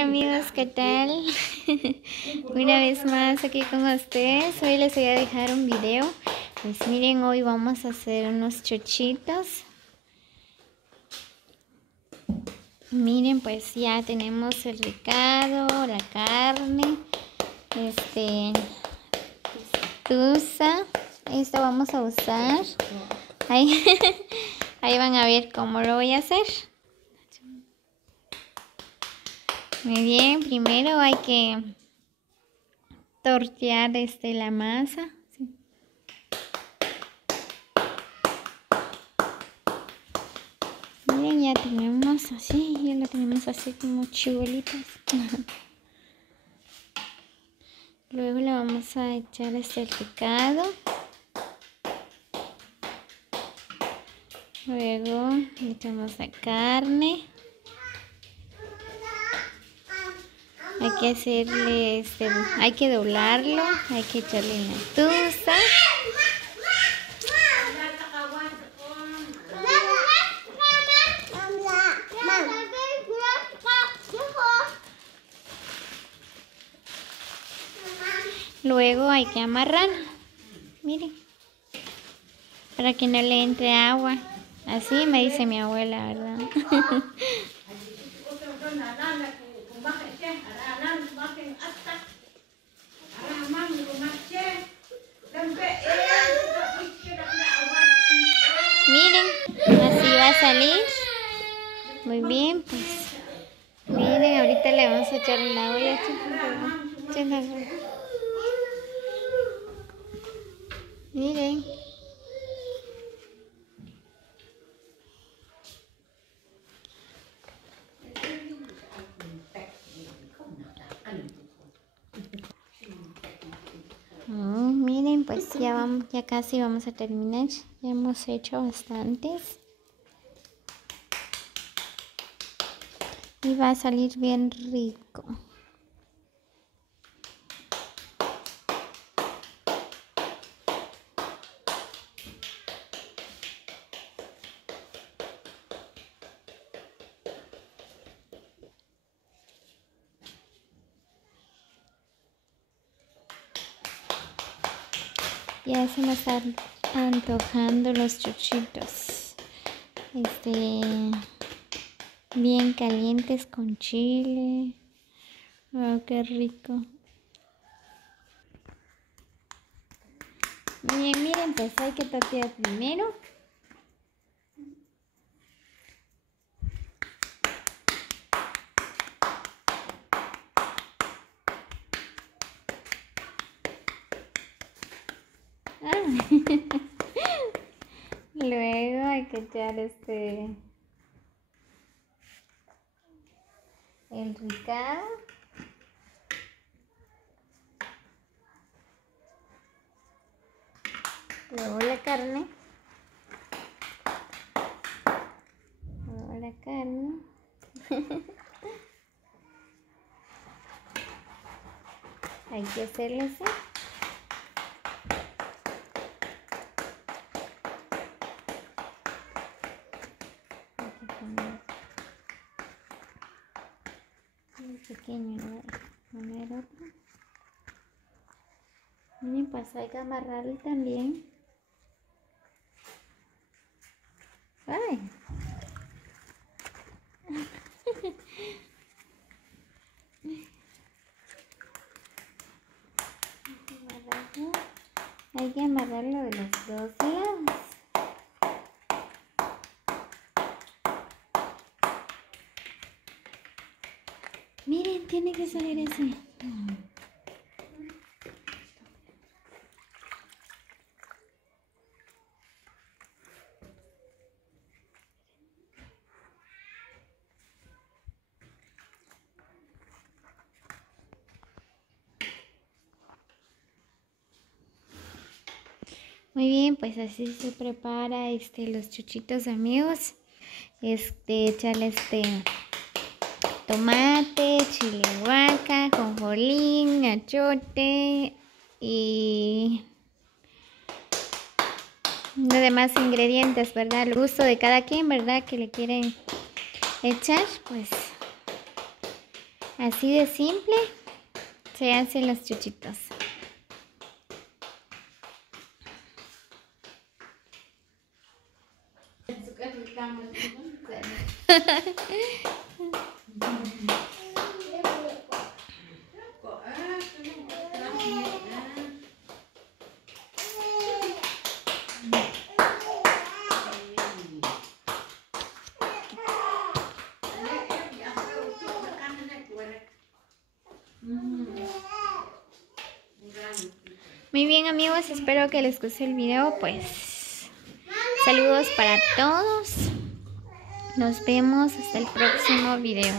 Hola amigos, ¿qué tal? Una vez más aquí con ustedes. Hoy les voy a dejar un video. Pues miren, hoy vamos a hacer unos chochitos. Miren, pues ya tenemos el recado, la carne, tusa. Esto vamos a usar. Ahí, ahí van a ver cómo lo voy a hacer. Muy bien, primero hay que tortear la masa. Sí. Miren, ya tenemos así, ya lo tenemos así como chibolitas. Luego le vamos a echar el picado. Luego le echamos la carne. Hay que hacerle hay que doblarlo, hay que echarle la tusa. Luego hay que amarrar, miren, para que no le entre agua. Así me dice mi abuela, ¿verdad? Miren, así va a salir. Muy bien, pues. Miren, ahorita le vamos a echar el agua. Miren. Miren, pues ya casi vamos a terminar. Ya hemos hecho bastantes. Y va a salir bien rico. Ya se me están antojando los chochitos. Bien calientes con chile. Oh, qué rico. Miren, pues hay que tortear primero. Luego hay que echar el ricado. Luego la carne. Luego la carne. Hay que hacerle así. Hay que poner pequeño, poner otro. Miren, pues hay que amarrarlo también. ¡Ay! Hay que amarrarlo de los dos lados. Miren, tiene que salir así. Muy bien, pues así se prepara los chochitos, amigos. Echarle tomate, chile guaca, jonjolín, achote y los demás ingredientes, ¿verdad? Al gusto de cada quien, ¿verdad? Que le quieren echar, pues Así de simple se hacen los chuchitos. Muy bien, amigos, espero que les guste el video. Pues saludos para todos. Nos vemos hasta el próximo video.